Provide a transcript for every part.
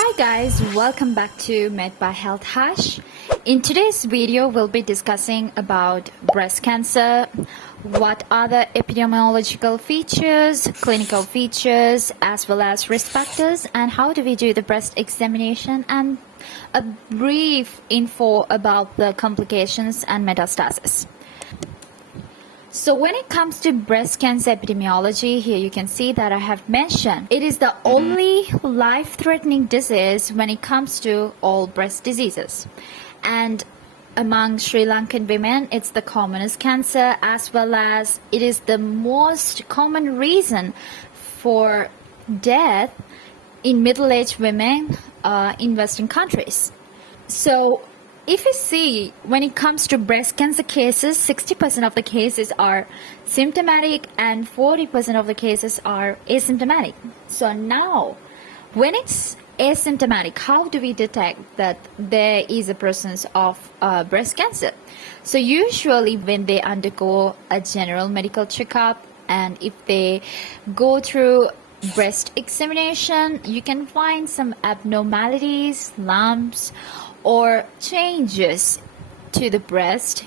Hi guys, welcome back to Med by Health Hash. In today's video, we'll be discussing about breast cancer, what are the epidemiological features, clinical features, as well as risk factors, and how do we do the breast examination, and a brief info about the complications and metastasis. So when it comes to breast cancer epidemiology, here you can see that I have mentioned it is the only life-threatening disease when it comes to all breast diseases. And among Sri Lankan women, it's the commonest cancer, as well as it is the most common reason for death in middle-aged women in Western countries. So if you see, when it comes to breast cancer cases, 60% of the cases are symptomatic and 40% of the cases are asymptomatic. So now, when it's asymptomatic, how do we detect that there is a presence of breast cancer? So usually when they undergo a general medical checkup, and if they go through breast examination, you can find some abnormalities, lumps, or changes to the breast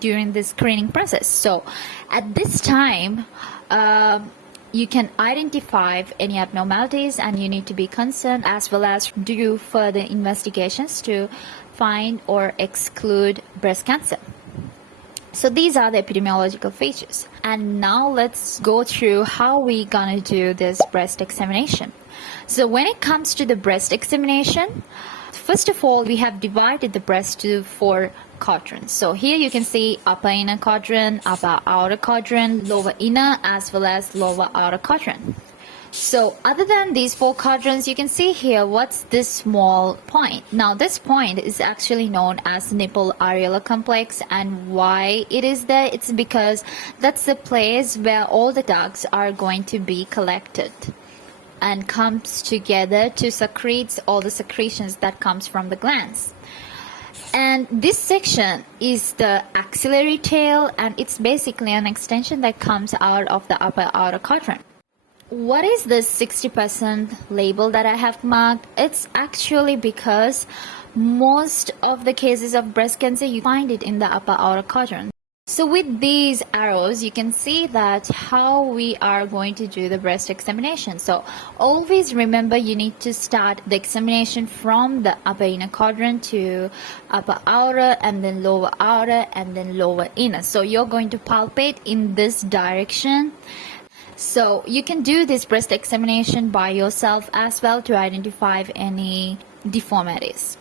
during the screening process. So at this time, you can identify any abnormalities, and you need to be concerned, as well as do further investigations to find or exclude breast cancer. So these are the epidemiological features. And now let's go through how we're gonna do this breast examination. So when it comes to the breast examination, first of all, we have divided the breast to 4 quadrants. So here you can see upper inner quadrant, upper outer quadrant, lower inner, as well as lower outer quadrant. So other than these 4 quadrants, you can see here what's this small point. Now this point is actually known as nipple areolar complex, and why it is there? It's because that's the place where all the ducts are going to be collected and comes together to secrete all the secretions that comes from the glands. And this section is the axillary tail, and it's basically an extension that comes out of the upper outer quadrant. What is this 60% label that I have marked? It's actually because most of the cases of breast cancer, you find it in the upper outer quadrant. So with these arrows, you can see that how we are going to do the breast examination. So always remember, you need to start the examination from the upper inner quadrant to upper outer, and then lower outer, and then lower inner. So you're going to palpate in this direction. So you can do this breast examination by yourself as well to identify any deformities.